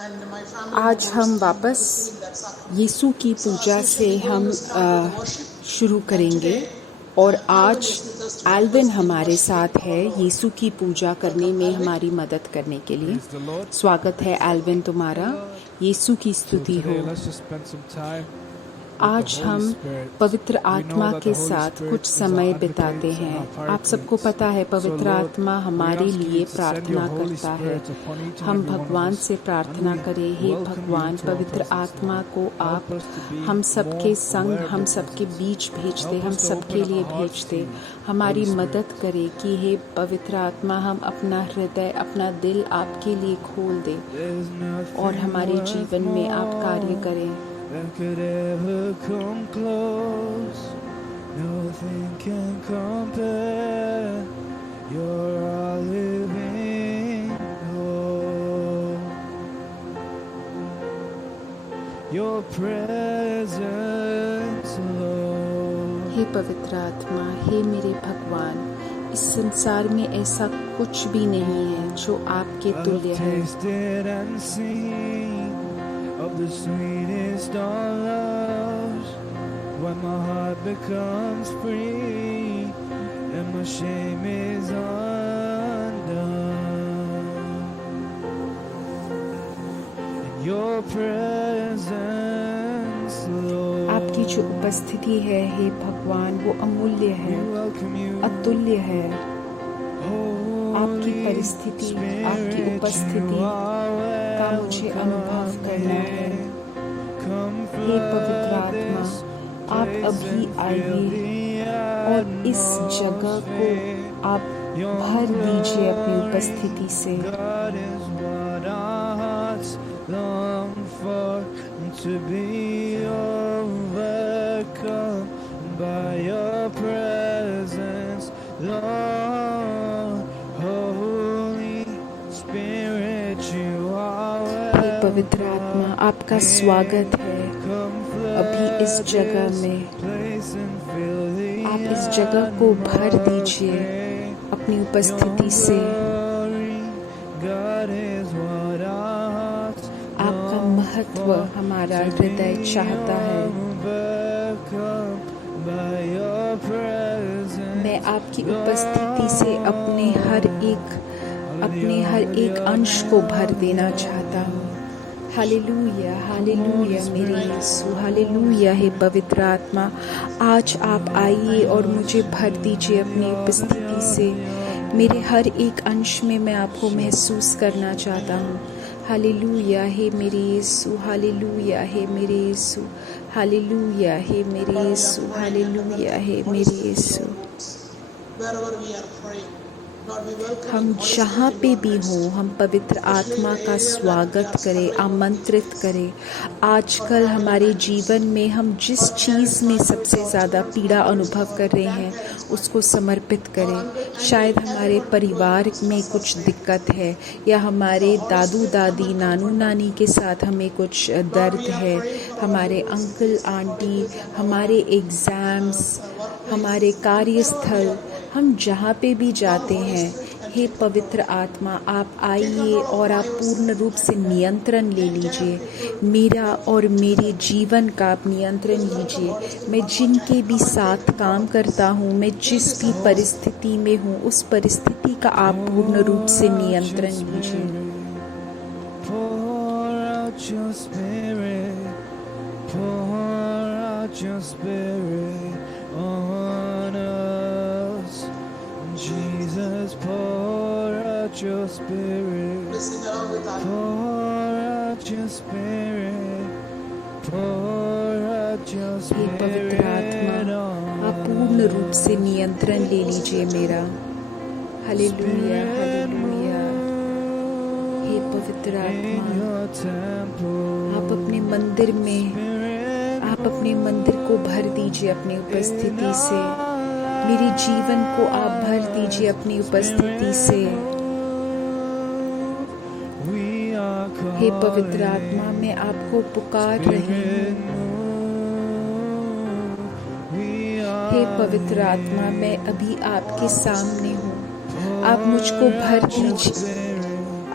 आज हम वापस यीशु की पूजा से हम शुरू करेंगे और आज एल्विन हमारे साथ है यीशु की पूजा करने में हमारी मदद करने के लिए। स्वागत है एल्विन तुम्हारा। यीशु की स्तुति हो। आज हम पवित्र आत्मा के साथ कुछ समय बिताते हैं। आप सबको पता है पवित्र आत्मा हमारे लिए प्रार्थना करता है। हम भगवान से प्रार्थना करें, हे भगवान पवित्र आत्मा को आप हम सबके संग, हम सबके बीच भेज दे, हम सबके लिए भेज दे, हमारी मदद करे कि हे पवित्र आत्मा हम अपना हृदय, अपना दिल आपके लिए खोल दे और हमारे जीवन में आप कार्य करें। That could ever come close, nothing can compare. You're our living hope. Your presence, Lord. हे पवित्र आत्मा, हे मेरे भगवान, इस संसार में ऐसा कुछ भी नहीं है जो आपके तुल्य है। Of the sweetest of loves, when my heart becomes free and my shame is undone. In your presence, Lord, आपकी जो उपस्थिति है हे भगवान वो अमूल्य है, अतुल्य है। आपकी परिस्थिति, आपकी उपस्थिति का मुझे अनुभव करना है। हे पवित्र आत्मा, आप अभी आइए और इस जगह को आप भर दीजिए अपनी उपस्थिति से। पवित्र आत्मा आपका स्वागत है अभी इस जगह में। आप इस जगह को भर दीजिए अपनी उपस्थिति से। आपका महत्व हमारा हृदय चाहता है। मैं आपकी उपस्थिति से अपने हर एक अंश को भर देना चाहता हूँ। हालेलुया, हालेलुया मेरे यीशु, हालेलुया। हे पवित्र आत्मा, आज आप आइए और मुझे भर दीजिए अपनी उपस्थिति से। मेरे हर एक अंश में मैं आपको महसूस करना चाहता हूँ। हालेलुया हे मेरे यीशु, हालेलुया हे मेरे यीशु, हालेलुया हे मेरे यीशु, हालेलुया हे मेरे यीशु। हम जहाँ पे भी हों, हम पवित्र आत्मा का स्वागत करें, आमंत्रित करें। आजकल हमारे जीवन में हम जिस चीज़ में सबसे ज़्यादा पीड़ा अनुभव कर रहे हैं उसको समर्पित करें। शायद हमारे परिवार में कुछ दिक्कत है या हमारे दादू दादी, नानू नानी के साथ हमें कुछ दर्द है, हमारे अंकल आंटी, हमारे एग्ज़ाम्स, हमारे कार्यस्थल, हम जहाँ पे भी जाते हैं, हे पवित्र आत्मा आप आइए और आप पूर्ण रूप से नियंत्रण ले लीजिए। मेरा और मेरे जीवन का आप नियंत्रण लीजिए। मैं जिनके भी साथ काम करता हूँ, मैं जिस भी परिस्थिति में हूँ, उस परिस्थिति का आप पूर्ण रूप से नियंत्रण लीजिए। Jesus, pour out your spirit, pour out your spirit, pour out your spirit. हे पवित्र आत्मा आप पूर्ण रूप से नियंत्रण ले लीजिए मेरा। Hallelujah, hallelujah. हे पवित्र आत्मा आप अपने मंदिर में, आप अपने मंदिर को भर दीजिए अपनी उपस्थिति से। मेरे जीवन को आप भर दीजिए अपनी उपस्थिति से। हे पवित्र आत्मा मैं आपको पुकार रही हूँ। हे पवित्र आत्मा मैं अभी आपके सामने हूँ। आप मुझको भर दीजिए,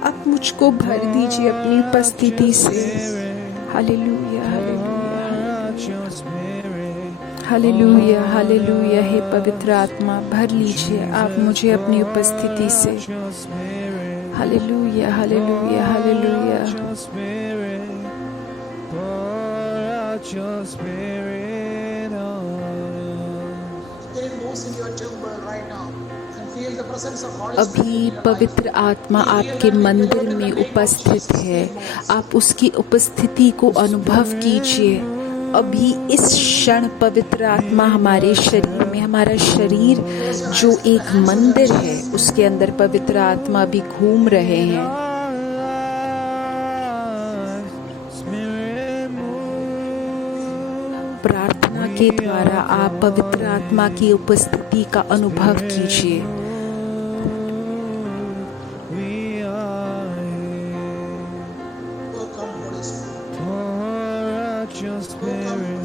आप मुझको भर दीजिए अपनी उपस्थिति से। Hallelujah, hallelujah, hallelujah. हे पवित्र आत्मा, भर लीजिए आप मुझे अपनी उपस्थिति से। Hallelujah, hallelujah, hallelujah. अभी पवित्र आत्मा आपके मंदिर में उपस्थित है। आप उसकी उपस्थिति को अनुभव कीजिए। अभी इस क्षण पवित्र आत्मा हमारे शरीर में, हमारा शरीर जो एक मंदिर है उसके अंदर पवित्र आत्मा भी घूम रहे हैं। प्रार्थना के द्वारा आप पवित्र आत्मा की उपस्थिति का अनुभव कीजिए।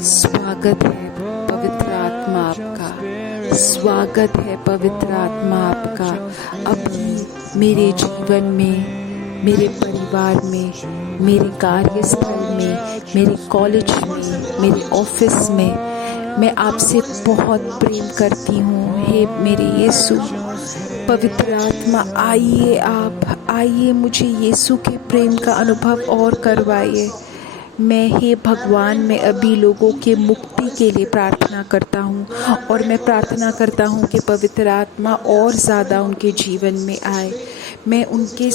स्वागत है पवित्र आत्मा आपका, स्वागत है पवित्र आत्मा आपका। अभी मेरे जीवन में, मेरे परिवार में, मेरे कार्यस्थल में, मेरे कॉलेज में, मेरे ऑफिस में मैं आपसे बहुत प्रेम करती हूँ। हे मेरे यीशु, पवित्र आत्मा आइए, आप आइए, मुझे यीशु के प्रेम का अनुभव और करवाइए। मैं, हे भगवान, मैं अभी लोगों के मुक्ति के लिए प्रार्थना करता हूँ और मैं प्रार्थना करता हूँ कि पवित्र आत्मा और ज़्यादा उनके जीवन में आए। मैं उनकी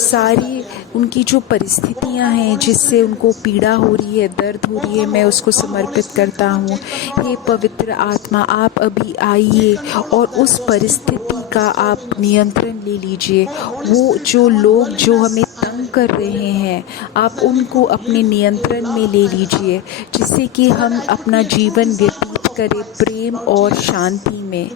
जो परिस्थितियाँ हैं जिससे उनको पीड़ा हो रही है, दर्द हो रही है, मैं उसको समर्पित करता हूँ। हे पवित्र आत्मा, आप अभी आइए और उस परिस्थिति का आप नियंत्रण ले लीजिए। वो जो लोग जो हमें तंग कर रहे हैं, आप उनको अपने नियंत्रण में ले लीजिए, जिससे कि हम अपना जीवन व्यतीत करें प्रेम और शांति में।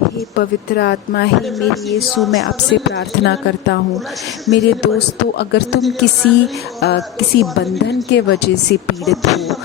हे पवित्र आत्मा, हे मेरे यीशु, मैं आपसे प्रार्थना करता हूँ। मेरे दोस्तों, अगर तुम किसी बंधन के वजह से पीड़ित हो,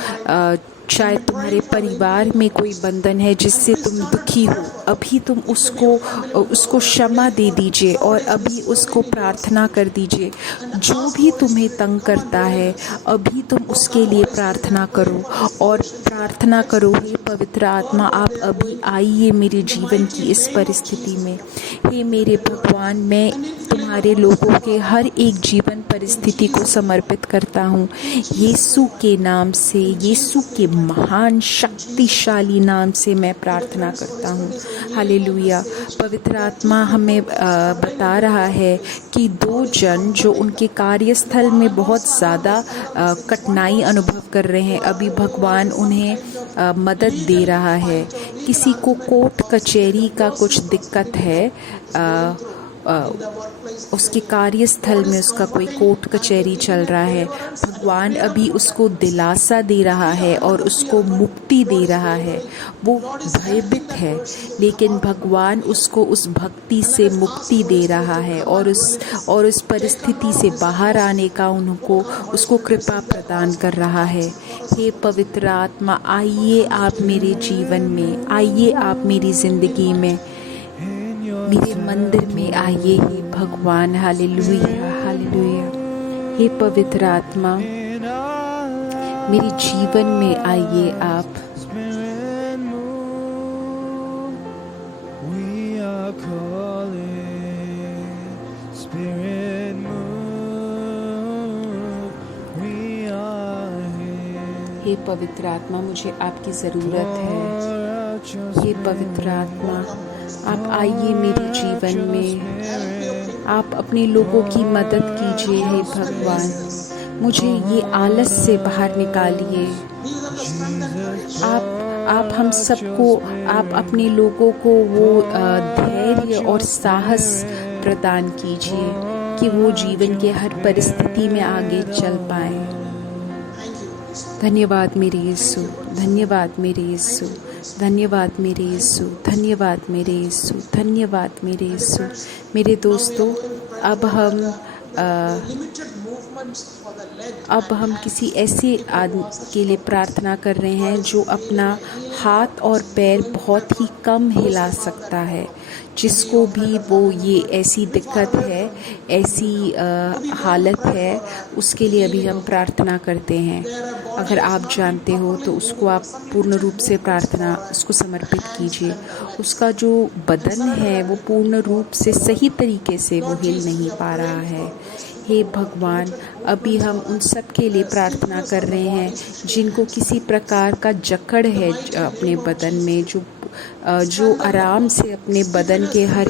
शायद तुम्हारे परिवार में कोई बंधन है जिससे तुम दुखी हो, अभी तुम उसको क्षमा दे दीजिए और अभी उसको प्रार्थना कर दीजिए। जो भी तुम्हें तंग करता है, अभी तुम उसके लिए प्रार्थना करो और प्रार्थना करो, हे पवित्र आत्मा, आप अभी आइए मेरे जीवन की इस परिस्थिति में। हे मेरे भगवान, मैं तुम्हारे लोगों के हर एक जीवन परिस्थिति को समर्पित करता हूँ यीशु के नाम से, यीशु के महान शक्तिशाली नाम से मैं प्रार्थना करता हूँ। हालेलुया। पवित्र आत्मा हमें बता रहा है कि दो जन जो उनके कार्यस्थल में बहुत ज़्यादा कठिनाई अनुभव कर रहे हैं, अभी भगवान उन्हें मदद दे रहा है। किसी को कोर्ट कचहरी का कुछ दिक्कत है, उसके कार्यस्थल में उसका कोई कोर्ट कचहरी चल रहा है, भगवान अभी उसको दिलासा दे रहा है और उसको मुक्ति दे रहा है। वो भयभीत है, लेकिन भगवान उसको उस भक्ति से मुक्ति दे रहा है और उस परिस्थिति से बाहर आने का उसको कृपा प्रदान कर रहा है। हे पवित्र आत्मा, आइए आप मेरे जीवन में, आइए आप मेरी ज़िंदगी में, मेरे मंदिर में आइए हे भगवान। Hallelujah, hallelujah. हे पवित्र आत्मा, मेरे जीवन में आइए आप। हे पवित्र आत्मा, मुझे आपकी ज़रूरत है। हे पवित्र आत्मा, आप आइए मेरे जीवन में, आप अपने लोगों की मदद कीजिए। हे भगवान, मुझे ये आलस से बाहर निकालिए। आप हम सबको, आप अपने लोगों को वो धैर्य और साहस प्रदान कीजिए कि वो जीवन के हर परिस्थिति में आगे चल पाए। धन्यवाद मेरे यीशु, धन्यवाद मेरे यीशु, धन्यवाद मेरे यीशु, धन्यवाद मेरे यीशु, धन्यवाद मेरे यीशु। मेरे दोस्तों, अब हम किसी ऐसे आदमी के लिए प्रार्थना कर रहे हैं जो अपना हाथ और पैर बहुत ही कम हिला सकता है। जिसको भी वो ये ऐसी दिक्कत है, ऐसी हालत है, उसके लिए अभी हम प्रार्थना करते हैं। अगर आप जानते हो तो उसको आप पूर्ण रूप से प्रार्थना उसको समर्पित कीजिए। उसका जो बदन है वो पूर्ण रूप से सही तरीके से वो हिल नहीं पा रहा है। हे भगवान, अभी हम उन सब के लिए प्रार्थना कर रहे हैं जिनको किसी प्रकार का जकड़ है अपने बदन में, जो आराम से अपने बदन के हर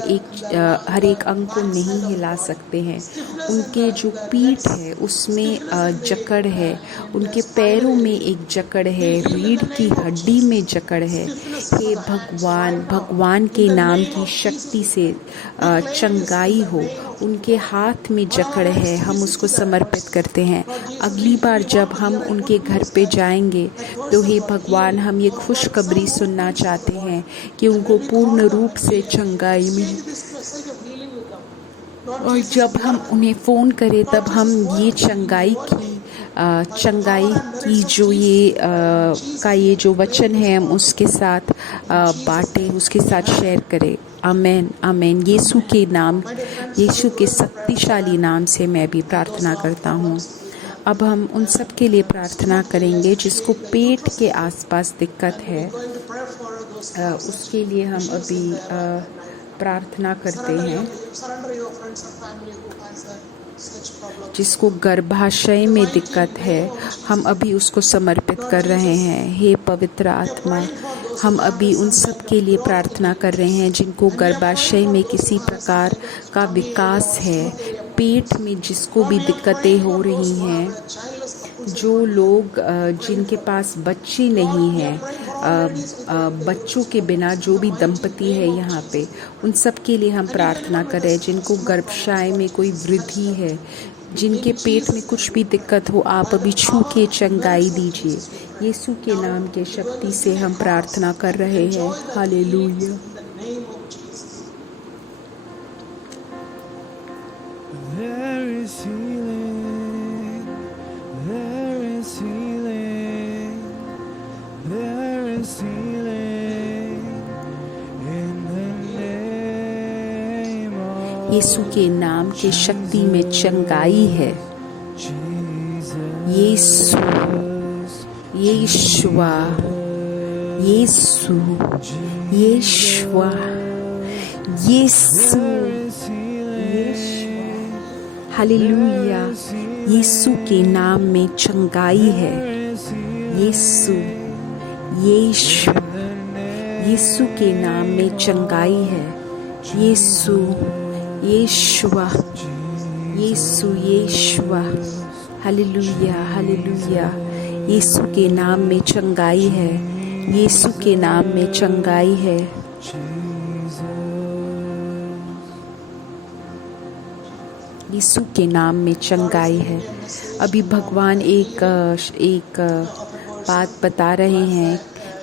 एक अंग को नहीं हिला सकते हैं। उनके जो पीठ है उसमें जकड़ है, उनके पैरों में एक जकड़ है, रीढ़ की हड्डी में जकड़ है। हे भगवान, भगवान के नाम की शक्ति से चंगाई हो। उनके हाथ में जकड़ है, हम उसको समर्पित करते हैं। अगली बार जब हम उनके घर पे जाएंगे तो हे भगवान, हम ये खुशखबरी सुनना चाहते हैं कि उनको पूर्ण रूप से चंगाई मिले। और जब हम उन्हें फ़ोन करें तब हम ये चंगाई की जो वचन है हम उसके साथ बांटें, उसके साथ शेयर करें। आमेन, आमेन। यीशु के शक्तिशाली नाम से मैं भी प्रार्थना करता हूँ। अब हम उन सब के लिए प्रार्थना करेंगे जिसको पेट के आसपास दिक्कत है। उसके लिए हम अभी प्रार्थना करते हैं। जिसको गर्भाशय में दिक्कत है, हम अभी उसको समर्पित कर रहे हैं। हे पवित्र आत्मा, हम अभी उन सब के लिए प्रार्थना कर रहे हैं जिनको गर्भाशय में किसी प्रकार का विकास है, पेट में जिसको भी दिक्कतें हो रही हैं, जो लोग जिनके पास बच्चे नहीं हैं, बच्चों के बिना जो भी दंपति है यहाँ पे, उन सब के लिए हम प्रार्थना कर रहे हैं। जिनको गर्भाशय में कोई वृद्धि है, जिनके पेट में कुछ भी दिक्कत हो, आप अभी छू के चंगाई दीजिए। यीशु के नाम के शक्ति से हम प्रार्थना कर रहे हैं। Hallelujah. There is healing, there is healing, there is healing in the name of यीशु के नाम के शक्ति में चंगाई है। यीशु, यीशुआ, यीशु, यीशुआ, यीशु, हालेलुया। यीशु के नाम में चंगाई है। यीशु, यीशु, यीशु के नाम में चंगाई है। यीशु, यीशुआ, यीशु, यीशुआ, हालेलुया, हालेलुया। यीशु के नाम में चंगाई है। यीशु के नाम में चंगाई है। यीशु के नाम में चंगाई है। अभी भगवान एक बात बता रहे हैं।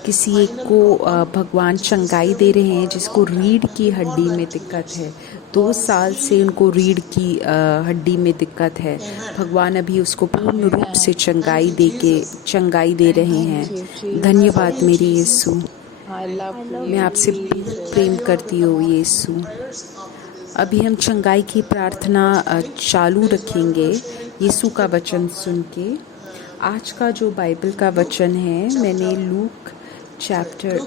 किसी एक को भगवान चंगाई दे रहे हैं जिसको रीढ़ की हड्डी में दिक्कत है। 2 साल से उनको रीढ़ की हड्डी में दिक्कत है। भगवान अभी उसको पूर्ण रूप से चंगाई दे रहे हैं। धन्यवाद मेरे यीशु, मैं आपसे प्रेम करती हूँ यीशु। अभी हम चंगाई की प्रार्थना चालू रखेंगे यीशु का वचन सुन के। आज का जो बाइबल का वचन है, मैंने लूका चैप्टर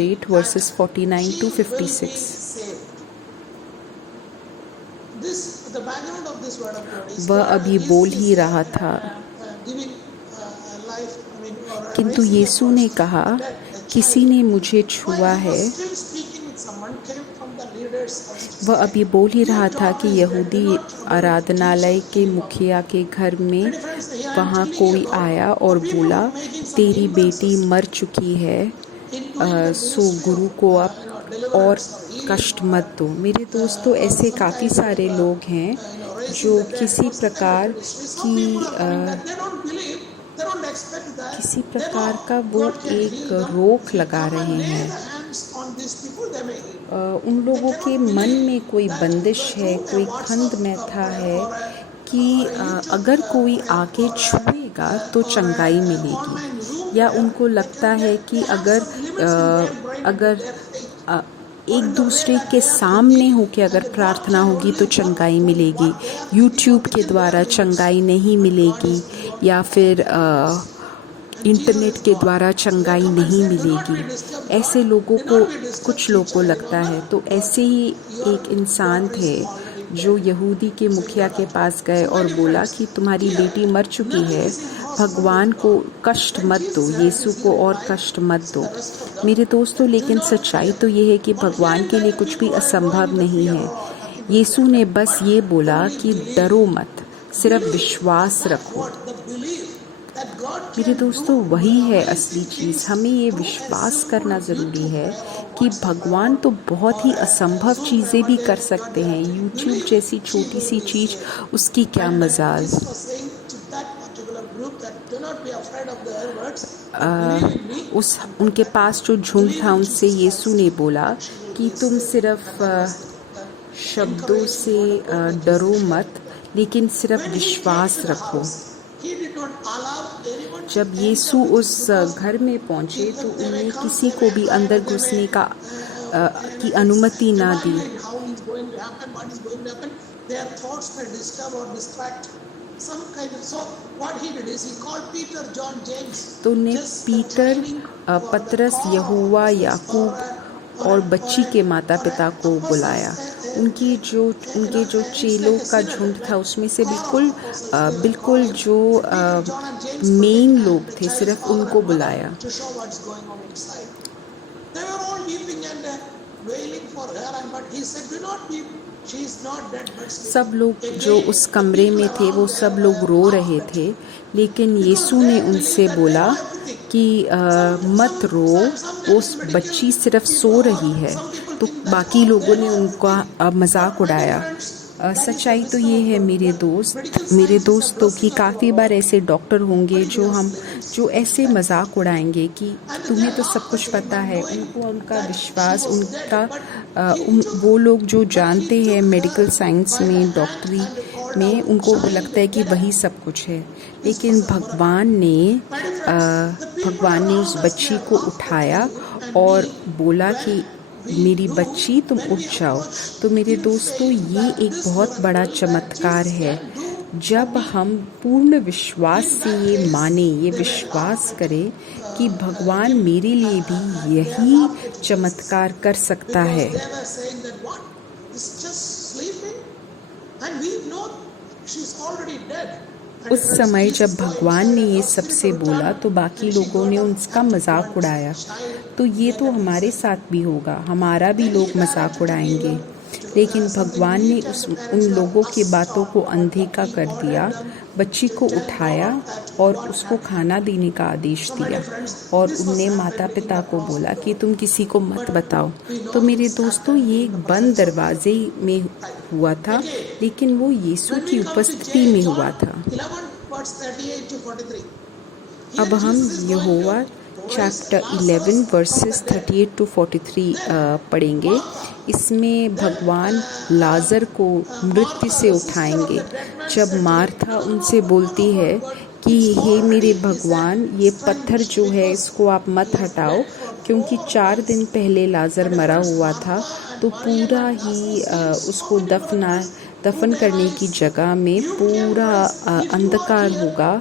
8 वर्सेस 49 to 56। वह अभी बोल ही रहा था, किंतु यीशु ने कहा, किसी ने मुझे छुआ है। वह अभी बोल ही रहा था कि यहूदी आराधनालय के मुखिया के घर में वहाँ कोई आया और बोला, तेरी बेटी मर चुकी है, सो गुरु को अब और कष्ट मत दो। मेरे दोस्तों, ऐसे काफ़ी सारे लोग हैं जो किसी प्रकार का वो एक रोक लगा रहे हैं। उन लोगों के मन में कोई बंदिश है, कोई खंड मैथा है कि अगर कोई आके छुएगा तो चंगाई मिलेगी, या उनको लगता है कि अगर एक दूसरे के सामने होके अगर प्रार्थना होगी तो चंगाई मिलेगी, यूट्यूब के द्वारा चंगाई नहीं मिलेगी, या फिर इंटरनेट के द्वारा चंगाई नहीं मिलेगी, ऐसे लोगों को, कुछ लोगों को लगता है। तो ऐसे ही एक इंसान थे जो यहूदी के मुखिया के पास गए और बोला कि तुम्हारी बेटी मर चुकी है, भगवान को कष्ट मत दो, यीशु को और कष्ट मत दो। मेरे दोस्तों, लेकिन सच्चाई तो ये है कि भगवान के लिए कुछ भी असंभव नहीं है। यीशु ने बस ये बोला कि डरो मत, सिर्फ विश्वास रखो। मेरे दोस्तों, वही है असली चीज़। हमें ये विश्वास करना ज़रूरी है कि भगवान तो बहुत ही असंभव चीज़ें भी कर सकते हैं। यूट्यूब जैसी छोटी सी चीज़, उसकी क्या मजाल। उनके पास जो झुंड था उनसे यीशु ने बोला कि तुम सिर्फ शब्दों से डरो मत, लेकिन सिर्फ विश्वास रखो। जब यीशु उस घर में पहुंचे तो उन्हें किसी को भी अंदर घुसने की अनुमति ना दी। तो उन्हें पीटर, पतरस, यहोवा, याकूब और बच्ची के माता पिता को बुलाया। उनके जो चेलों का झुंड था उसमें से बिल्कुल जो मेन लोग थे, सिर्फ उनको बुलाया। सब लोग जो उस कमरे में थे वो सब लोग रो रहे थे, लेकिन यीशु ने उनसे बोला कि मत रो, उस बच्ची सिर्फ सो रही है। तो बाकी लोगों ने उनका मजाक उड़ाया। सच्चाई तो ये है मेरे दोस्तों कि काफ़ी बार ऐसे डॉक्टर होंगे जो ऐसे मजाक उड़ाएंगे कि तुम्हें तो सब कुछ पता है। उनका विश्वास, वो लोग जो जानते हैं मेडिकल साइंस में, डॉक्टरी में, उनको लगता है कि वही सब कुछ है। लेकिन भगवान ने उस बच्ची को उठाया और बोला कि मेरी बच्ची तुम उठ जाओ। तो मेरे दोस्तों, ये एक बहुत बड़ा चमत्कार है। जब हम पूर्ण विश्वास से ये माने, ये विश्वास करें कि भगवान मेरे लिए भी यही चमत्कार कर सकता है। उस समय जब भगवान ने ये सबसे बोला तो बाकी लोगों ने उसका मजाक उड़ाया। तो ये तो हमारे साथ भी होगा, हमारा भी लोग मजाक उड़ाएंगे। लेकिन भगवान ने उन लोगों की बातों को अनदेखा कर दिया, बच्ची को उठाया और उसको खाना देने का आदेश दिया, और उनने माता पिता को बोला कि तुम किसी को मत बताओ। तो मेरे दोस्तों, ये एक बंद दरवाजे में हुआ था, लेकिन वो यीशु की उपस्थिति में हुआ था। अब हम यहोवा चैप्टर 11 वर्सेस 38 to 43 पढ़ेंगे। इसमें भगवान लाजर को मृत्यु से उठाएंगे। जब मार्था उनसे बोलती है कि हे मेरे भगवान, ये पत्थर जो है इसको आप मत हटाओ, क्योंकि 4 दिन पहले लाजर मरा हुआ था, तो पूरा ही उसको दफन करने की जगह में पूरा अंधकार होगा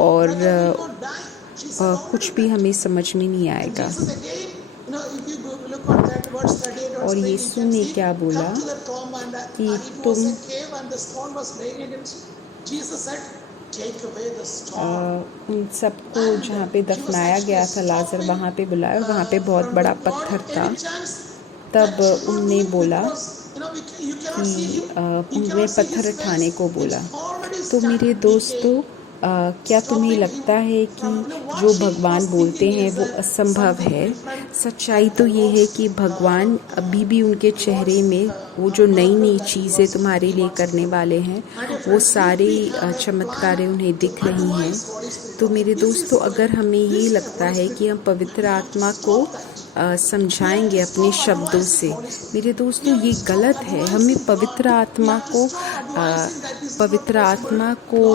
और कुछ भी हमें समझ में नहीं आएगा। और यीशु ने क्या बोला कि तुम उन सबको जहाँ पे दफनाया गया था लाजर, वहाँ पे बुलाया, वहाँ पे बहुत बड़ा पत्थर था। तब उनने बोला कि उन्हें पत्थर उठाने को बोला। तो मेरे दोस्तों, क्या तुम्हें लगता है कि जो भगवान बोलते हैं वो असंभव है? सच्चाई तो ये है कि भगवान अभी भी उनके चेहरे में वो जो नई नई चीज़ें तुम्हारे लिए करने वाले हैं, वो सारे चमत्कारें उन्हें दिख रही हैं। तो मेरे दोस्तों, अगर हमें ये लगता है कि हम पवित्र आत्मा को समझाएंगे अपने शब्दों से। मेरे दोस्तों, ये गलत है। हमें पवित्र आत्मा को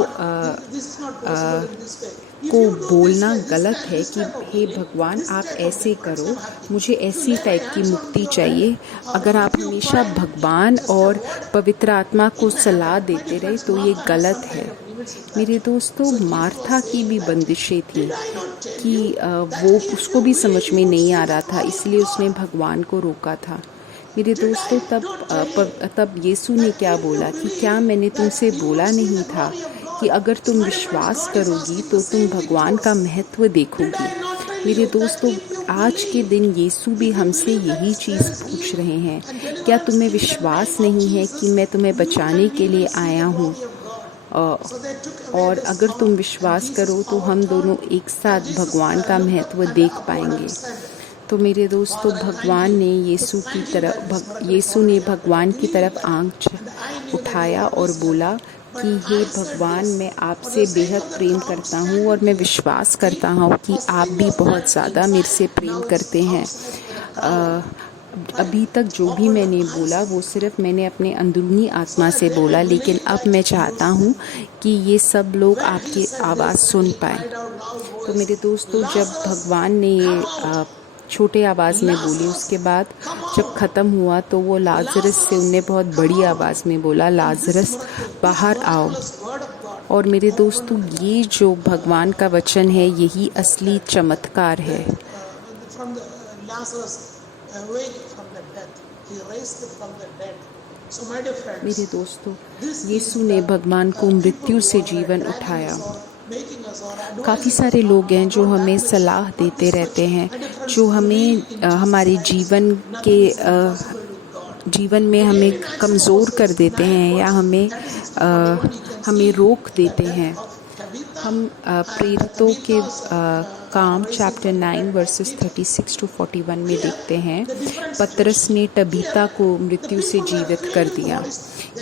बोलना गलत है कि हे भगवान, आप ऐसे करो, मुझे ऐसी टाइप की मुक्ति चाहिए। अगर आप हमेशा भगवान और पवित्र आत्मा को सलाह देते रहे तो ये गलत है। मेरे दोस्तों, मार्था की भी बंदिशें थी कि वो उसको भी समझ में नहीं आ रहा था, इसलिए उसने भगवान को रोका था। मेरे दोस्तों, तब यीशु ने क्या बोला कि क्या मैंने तुमसे बोला नहीं था कि अगर तुम विश्वास करोगी तो तुम भगवान का महत्व देखोगी। मेरे दोस्तों, आज के दिन यीशु भी हमसे यही चीज़ पूछ रहे हैं। क्या तुम्हें विश्वास नहीं है कि मैं तुम्हें बचाने के लिए आया हूँ? और अगर तुम विश्वास करो तो हम दोनों एक साथ भगवान का महत्व देख पाएंगे। तो मेरे दोस्तों, यीशु ने भगवान की तरफ आँख उठाया और बोला कि हे भगवान, मैं आपसे बेहद प्रेम करता हूँ और मैं विश्वास करता हूँ कि आप भी बहुत ज़्यादा मेरे से प्रेम करते हैं। अभी तक जो भी मैंने बोला वो सिर्फ मैंने अपने अंदरूनी आत्मा से बोला, लेकिन अब मैं चाहता हूँ कि ये सब लोग आपकी आवाज़ सुन पाए। तो मेरे दोस्तों, जब भगवान ने ये छोटे आवाज़ में बोली, उसके बाद जब ख़त्म हुआ तो वो लाजरस से उन्हें बहुत बड़ी आवाज़ में बोला, लाजरस बाहर आओ। और मेरे दोस्तों, ये जो भगवान का वचन है, यही असली चमत्कार है। मेरे दोस्तों, यीशु ने भगवान को मृत्यु से जीवन उठाया। काफ़ी सारे लोग हैं जो हमें सलाह देते रहते हैं, जो हमें हमारे जीवन में हमें कमज़ोर कर देते हैं या हमें रोक देते हैं। हम प्रेरितों के काम चैप्टर 9 वर्सेस 36 to 41 में देखते हैं, पतरस ने तबीता को मृत्यु से जीवित कर दिया।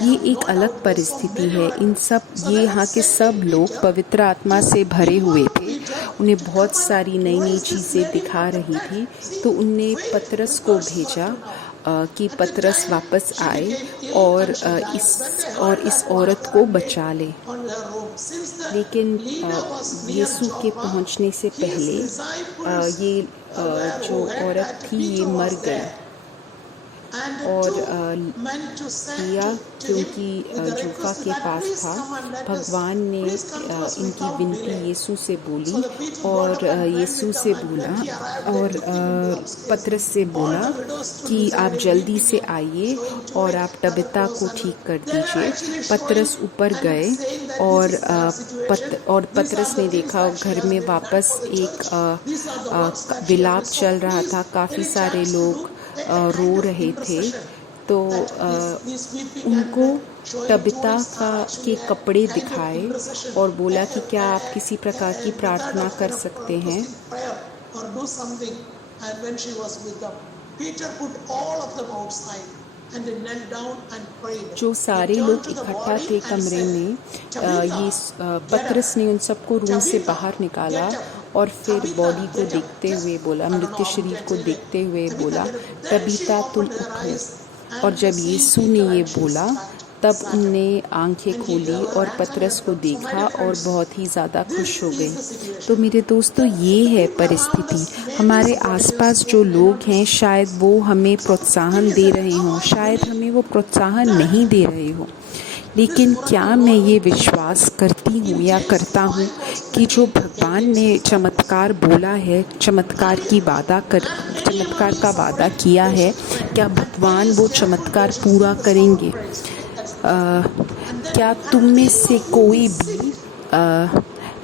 ये एक अलग परिस्थिति है। ये यहाँ के सब लोग पवित्र आत्मा से भरे हुए थे, उन्हें बहुत सारी नई नई चीज़ें दिखा रही थी, तो उनने पतरस को भेजा कि पतरस वापस आए और इस औरत को बचा ले। लेकिन यीशु के पहुंचने से पहले ये जो औरत थी ये मर गई। और लिया, क्योंकि जूफा के पास था, भगवान ने इनकी विनती यीशु से बोली और यीशु से बोला और पतरस से बोला कि आप जल्दी से आइए और आप तबीता को ठीक कर दीजिए। पतरस ऊपर गए और पतरस ने देखा घर में वापस एक विलाप चल रहा था। काफ़ी सारे लोग रो रहे थे। तो उनको तबीता के कपड़े दिखाए और बोला कि क्या आप किसी प्रकार की प्रार्थना कर सकते हैं। जो सारे लोग इकट्ठा थे कमरे में, ये पतरस ने उन सबको रूम से बाहर निकाला और फिर बॉडी को देखते हुए बोला, मृत शरीर को देखते हुए बोला, तबीता तुम उठो। और जब यीशु ने ये बोला तब उनने आंखें खोली और पतरस को देखा और बहुत ही ज़्यादा खुश हो गए। तो मेरे दोस्तों, ये है परिस्थिति। हमारे आसपास जो लोग हैं, शायद वो हमें प्रोत्साहन दे रहे हों, शायद हमें वो प्रोत्साहन नहीं दे रहे हों, लेकिन क्या मैं ये विश्वास करती हूँ या करता हूँ कि जो भगवान ने चमत्कार बोला है, चमत्कार का वादा किया है, क्या भगवान वो चमत्कार पूरा करेंगे? क्या तुम में से कोई भी,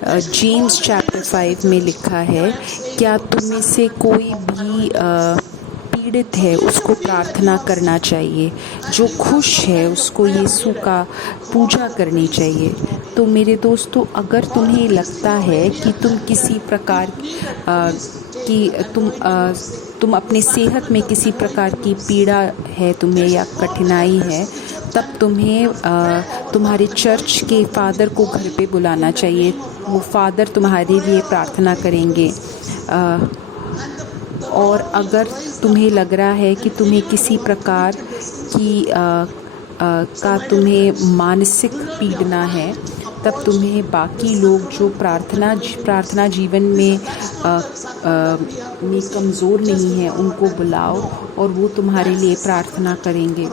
जेम्स चैप्टर 5 में लिखा है, क्या तुम में से कोई भी पीड़ित है उसको प्रार्थना करना चाहिए, जो खुश है उसको यीशु का पूजा करनी चाहिए। तो मेरे दोस्तों, अगर तुम्हें लगता है कि तुम किसी प्रकार तुम अपने सेहत में किसी प्रकार की पीड़ा है तुम्हें या कठिनाई है, तब तुम्हें तुम्हारे चर्च के फादर को घर पे बुलाना चाहिए। वो फादर तुम्हारे लिए प्रार्थना करेंगे और अगर तुम्हें लग रहा है कि तुम्हें किसी प्रकार की का तुम्हें मानसिक पीड़ना है, तब तुम्हें बाकी लोग जो प्रार्थना जीवन में कमज़ोर नहीं है उनको बुलाओ और वो तुम्हारे लिए प्रार्थना करेंगे।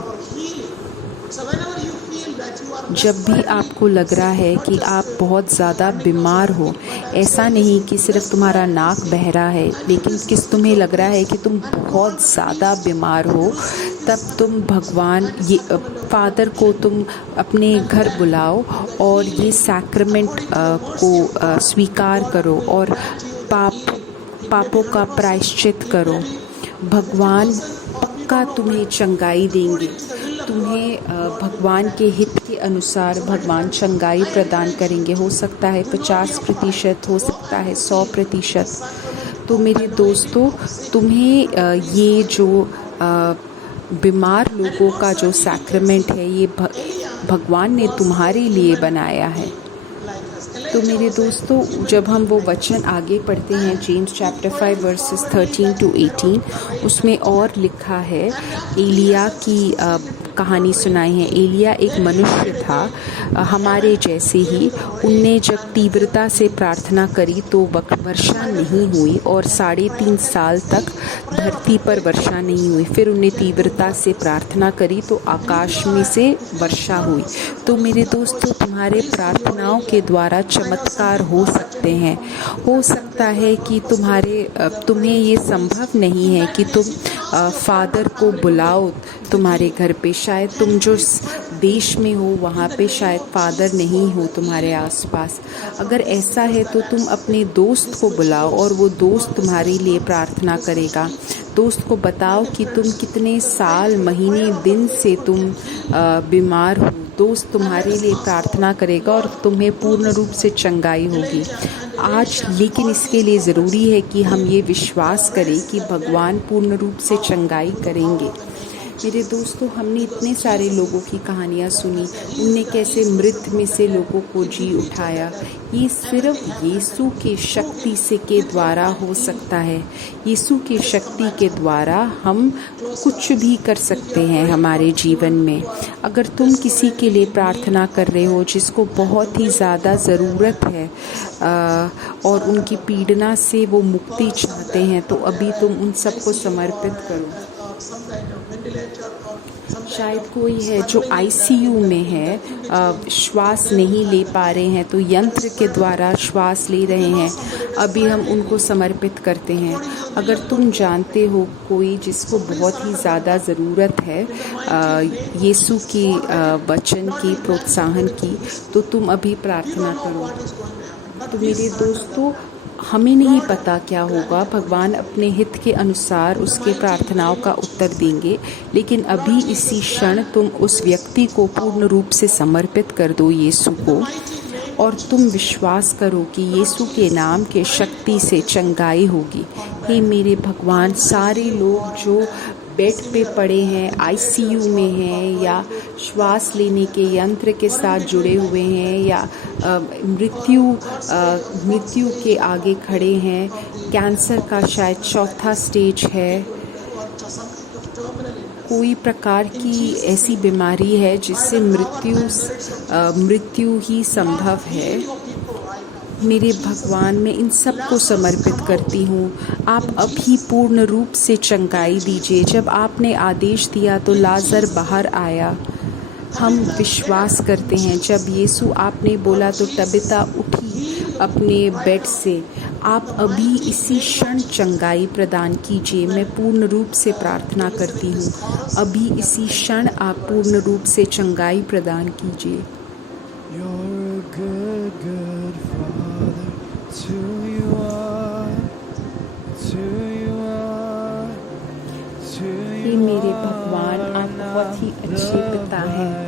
जब भी आपको लग रहा है कि आप बहुत ज़्यादा बीमार हो, ऐसा नहीं कि सिर्फ तुम्हारा नाक बह रहा है, लेकिन तुम्हें लग रहा है कि तुम बहुत ज़्यादा बीमार हो, तब तुम भगवान फादर को तुम अपने घर बुलाओ और ये सैक्रेमेंट को स्वीकार करो और पापों का प्रायश्चित करो। भगवान पक्का तुम्हें चंगाई देंगे। तुम्हें भगवान के हित के अनुसार भगवान चंगाई प्रदान करेंगे। हो सकता है 50%, हो सकता है 100%। तो मेरे दोस्तों, तुम्हें ये जो बीमार लोगों का जो सैक्रेमेंट है, ये भगवान ने तुम्हारे लिए बनाया है। तो मेरे दोस्तों, जब हम वो वचन आगे पढ़ते हैं, जेम्स चैप्टर 5 वर्सेस 13 to 18, उसमें और लिखा है, एलिया की कहानी सुनाई है। एलिया एक मनुष्य था हमारे जैसे ही। उनने जब तीव्रता से प्रार्थना करी तो वर्षा नहीं हुई और 3.5 साल तक धरती पर वर्षा नहीं हुई। फिर उनने तीव्रता से प्रार्थना करी तो आकाश में से वर्षा हुई। तो मेरे दोस्तों, तुम्हारे प्रार्थनाओं के द्वारा चमत्कार हो सकते हैं। हो सकता है कि तुम्हें ये संभव नहीं है कि तुम फादर को बुलाओ तुम्हारे घर पे। शायद तुम जो देश में हो वहाँ पे शायद फादर नहीं हो तुम्हारे आसपास। अगर ऐसा है तो तुम अपने दोस्त को बुलाओ और वो दोस्त तुम्हारे लिए प्रार्थना करेगा। दोस्त को बताओ कि तुम कितने साल, महीने, दिन से तुम बीमार हो। दोस्त तुम्हारे लिए प्रार्थना करेगा और तुम्हें पूर्ण रूप से चंगाई होगी आज। लेकिन इसके लिए ज़रूरी है कि हम ये विश्वास करें कि भगवान पूर्ण रूप से चंगाई करेंगे। मेरे दोस्तों, हमने इतने सारे लोगों की कहानियाँ सुनी, उनने कैसे मृत में से लोगों को जी उठाया। ये सिर्फ यीशु के शक्ति से के द्वारा हो सकता है। यीशु की शक्ति के द्वारा हम कुछ भी कर सकते हैं हमारे जीवन में। अगर तुम किसी के लिए प्रार्थना कर रहे हो जिसको बहुत ही ज़्यादा ज़रूरत है और उनकी पीड़ना से वो मुक्ति चाहते हैं, तो अभी तुम उन सबको समर्पित करो। शायद कोई है जो आईसीयू में है, श्वास नहीं ले पा रहे हैं, तो यंत्र के द्वारा श्वास ले रहे हैं। अभी हम उनको समर्पित करते हैं। अगर तुम जानते हो कोई जिसको बहुत ही ज़्यादा ज़रूरत है यीशु की वचन की, प्रोत्साहन की, तो तुम अभी प्रार्थना करो। तो मेरे दोस्तों, हमें नहीं पता क्या होगा, भगवान अपने हित के अनुसार उसके प्रार्थनाओं का उत्तर देंगे। लेकिन अभी इसी क्षण तुम उस व्यक्ति को पूर्ण रूप से समर्पित कर दो यीशु को, और तुम विश्वास करो कि यीशु के नाम के शक्ति से चंगाई होगी। हे मेरे भगवान, सारे लोग जो बेड पे पड़े हैं, आईसीयू में हैं, या श्वास लेने के यंत्र के साथ जुड़े हुए हैं, या मृत्यु के आगे खड़े हैं, कैंसर का शायद 4था स्टेज है, कोई प्रकार की ऐसी बीमारी है जिससे मृत्यु ही संभव है। मेरे भगवान, मैं इन सब को समर्पित करती हूँ। आप अभी पूर्ण रूप से चंगाई दीजिए। जब आपने आदेश दिया तो लाजर बाहर आया। हम विश्वास करते हैं, जब यीशु आपने बोला तो तबिता उठी अपने बेड से। आप अभी इसी क्षण चंगाई प्रदान कीजिए। मैं पूर्ण रूप से प्रार्थना करती हूँ, अभी इसी क्षण आप पूर्ण रूप से चंगाई प्रदान कीजिए। हे मेरे भगवान, आप बहुत ही अच्छे पिता हैं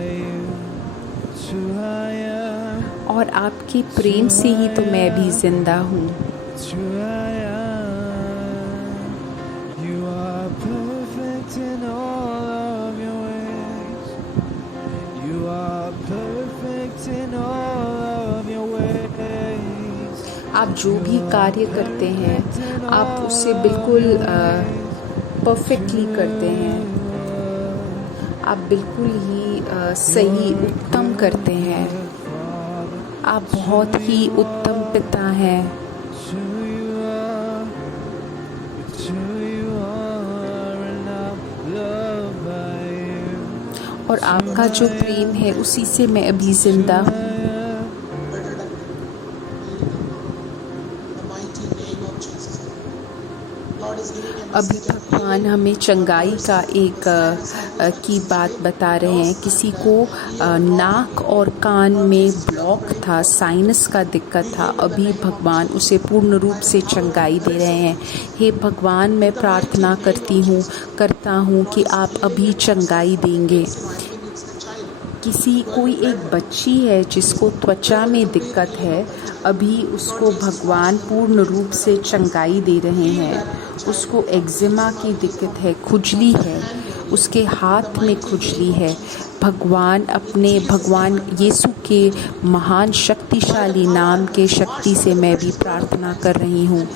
और आपके प्रेम से ही तो मैं भी जिंदा हूँ। आप जो भी कार्य करते हैं आप उसे बिल्कुल परफेक्टली करते हैं। आप बिल्कुल ही सही उत्तम करते हैं। आप बहुत ही उत्तम पिता हैं। और आपका जो प्रेम है उसी से मैं अभी जिंदा हूँ। अभी भगवान हमें चंगाई का एक की बात बता रहे हैं। किसी को नाक और कान में ब्लॉक था, साइनस का दिक्कत था, अभी भगवान उसे पूर्ण रूप से चंगाई दे रहे हैं। हे भगवान, मैं प्रार्थना करता हूँ कि आप अभी चंगाई देंगे। कोई एक बच्ची है जिसको त्वचा में दिक्कत है, अभी उसको भगवान पूर्ण रूप से चंगाई दे रहे हैं। उसको एक्जिमा की दिक्कत है, खुजली है, उसके हाथ में खुजली है। भगवान यीशु के महान शक्तिशाली नाम के शक्ति से मैं भी प्रार्थना कर रही हूँ।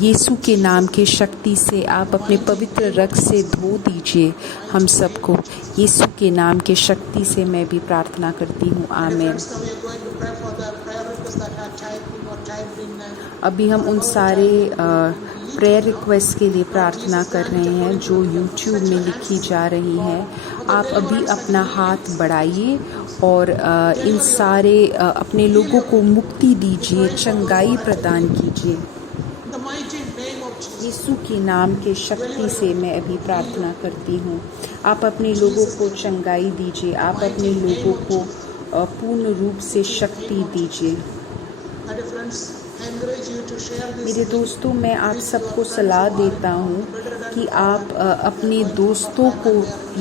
यीशु के नाम के शक्ति से आप अपने पवित्र रक्त से धो दीजिए हम सबको। यीशु के नाम के शक्ति से मैं भी प्रार्थना करती हूँ। आमीन। अभी हम उन सारे प्रेयर रिक्वेस्ट के लिए प्रार्थना कर रहे हैं जो YouTube में लिखी जा रही हैं। आप अभी अपना हाथ बढ़ाइए और इन सारे अपने लोगों को मुक्ति दीजिए, चंगाई प्रदान कीजिए। यीशु के नाम के शक्ति से मैं अभी प्रार्थना करती हूँ। आप अपने लोगों को चंगाई दीजिए, आप अपने लोगों को पूर्ण रूप से शक्ति दीजिए। मेरे दोस्तों, मैं आप सबको सलाह देता हूँ कि आप अपने दोस्तों को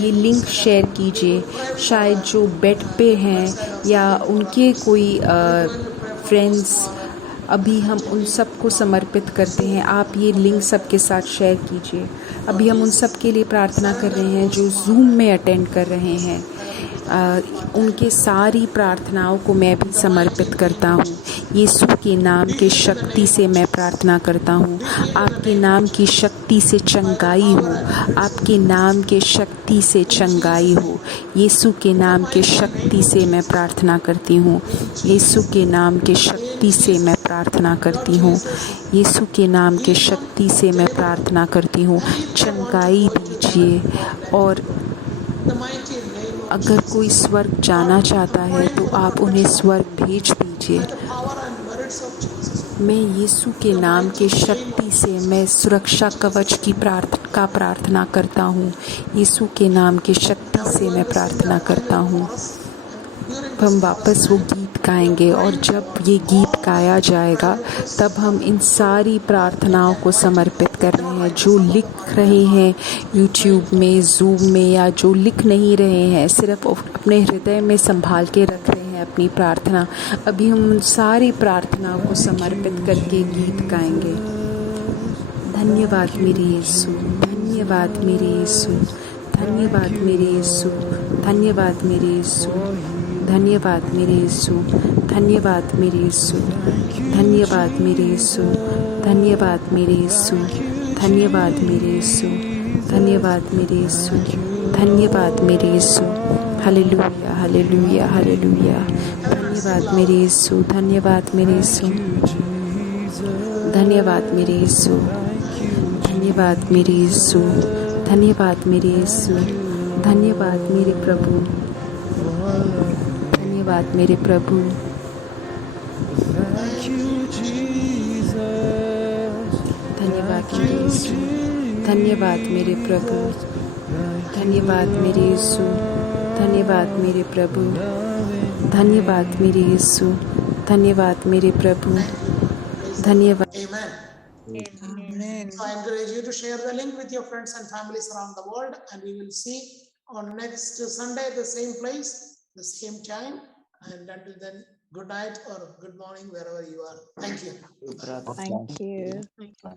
ये लिंक शेयर कीजिए। शायद जो बेड पे हैं या उनके कोई फ्रेंड्स, अभी हम उन सबको समर्पित करते हैं। आप ये लिंक सबके साथ शेयर कीजिए। अभी हम उन सब के लिए प्रार्थना कर रहे हैं जो जूम में अटेंड कर रहे हैं। उनके सारी प्रार्थनाओं को मैं भी समर्पित करता हूँ। यीशु के नाम के शक्ति से मैं प्रार्थना करता हूँ। आपके नाम की शक्ति से चंगाई हो, आपके नाम के शक्ति से चंगाई हो। यीशु के नाम के शक्ति से मैं प्रार्थना करती हूँ। यीशु के नाम के शक्ति से मैं प्रार्थना करती हूँ। यीशु के नाम के शक्ति से मैं प्रार्थना करती हूँ। चंगाई दीजिए। और अगर कोई स्वर्ग जाना चाहता है तो आप उन्हें स्वर्ग भेज दीजिए। मैं यीशु के नाम के शक्ति से मैं सुरक्षा कवच की प्रार्थना करता हूँ। यीशु के नाम के शक्ति से मैं प्रार्थना करता हूँ। हम वापस वो गीत गाएंगे और जब ये गीत गाया जाएगा तब हम इन सारी प्रार्थनाओं को समर्पित कर रहे हैं। जो लिख रहे हैं YouTube में, Zoom में, या जो लिख नहीं रहे हैं, सिर्फ अपने हृदय में संभाल के रख रहे हैं अपनी प्रार्थना, अभी हम उन सारी प्रार्थनाओं को समर्पित करके गीत गाएंगे। धन्यवाद मेरे यीशु, धन्यवाद मेरे यीशु, धन्यवाद मेरे यीशु, धन्यवाद मेरे यीशु, धन्यवाद मेरे यीशु, धन्यवाद मेरे यीशु, धन्यवाद मेरे यीशु, धन्यवाद मेरे यीशु, धन्यवाद मेरे यीशु, धन्यवाद मेरे यीशु, धन्यवाद मेरे यीशु। Hallelujah, hallelujah, hallelujah. धन्यवाद मेरे यीशु, धन्यवाद मेरे यीशु, धन्यवाद मेरे यीशु, धन्यवाद मेरे यीशु, धन्यवाद मेरे यीशु, धन्यवाद मेरे प्रभु, धन्यवाद मेरे प्रभु। धन्यवाद मेरे यीशु, धन्यवाद मेरे प्रभु, धन्यवाद मेरे यीशु, धन्यवाद मेरे प्रभु, धन्यवाद मेरे यीशु, धन्यवाद मेरे प्रभु, धन्यवाद। Amen. So I encourage you to share the link with your friends and families around the world, and we will see on next Sunday at the same place, the same time. And until then, good night or good morning wherever you are. Thank you. Thank you.